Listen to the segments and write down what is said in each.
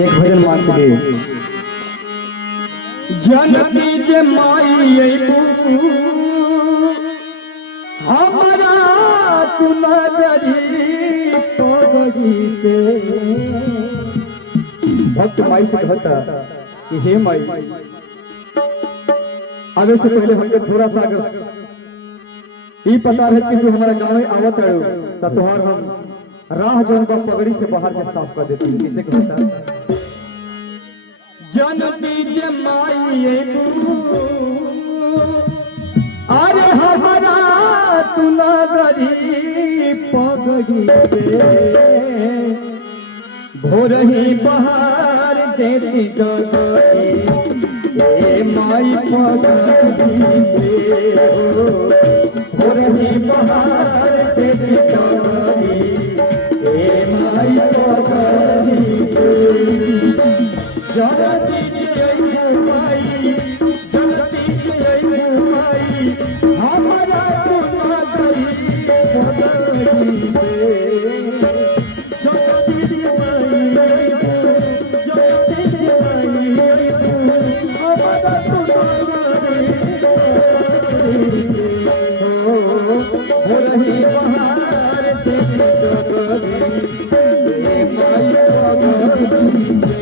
एक भजन मान के लिए जनती जे माई हमारा तुम्हारी पगड़ी से। भक्त माई से कहता कि हे माई, आगे से पहले हमके थोड़ा सा अगर ये पता रहे कि तू हमारा गाँव में आवत है तो तुहार हम राह जो उनका पगड़ी से बाहर के साफ कर देती। किसे कहता जनती जे माई अरे हमारा तुम्हारी पगड़ी से। भोर ही बहार देती डगरी ए माई पगड़ी से। भोर ही बहार देती डगरी ए माई पगड़ी से। जनती जे माई जनती जे माई हमारा तुम्हारी पगड़ी से। जनती जे माई जनती जे माई हमारा तुम्हारी पगड़ी से। हो रही बहार तेरी डगरी ए माई पगड़ी से।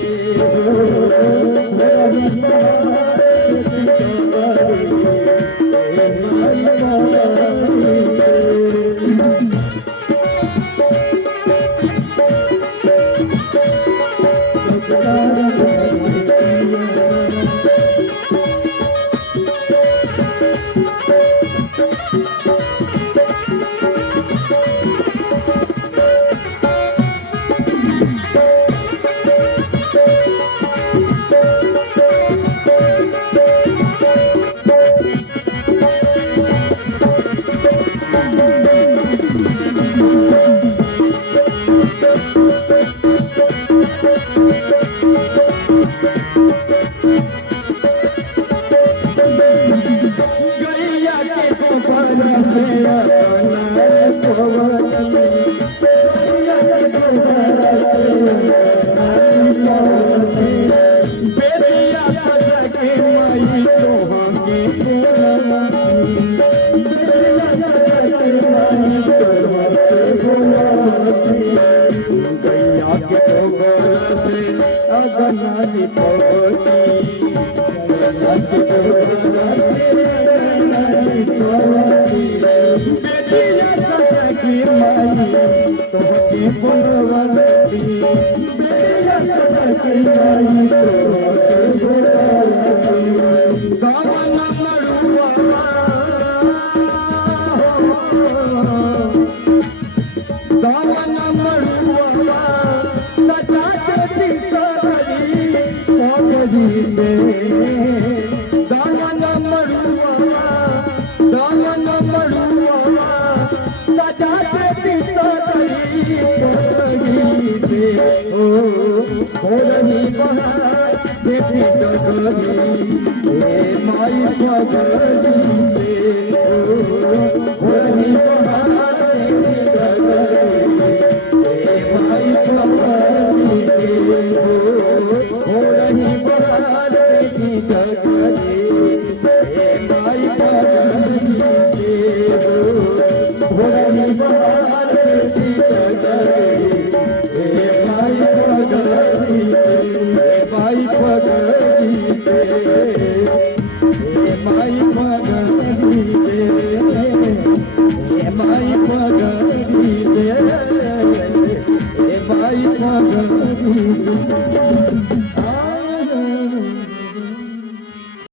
Bye.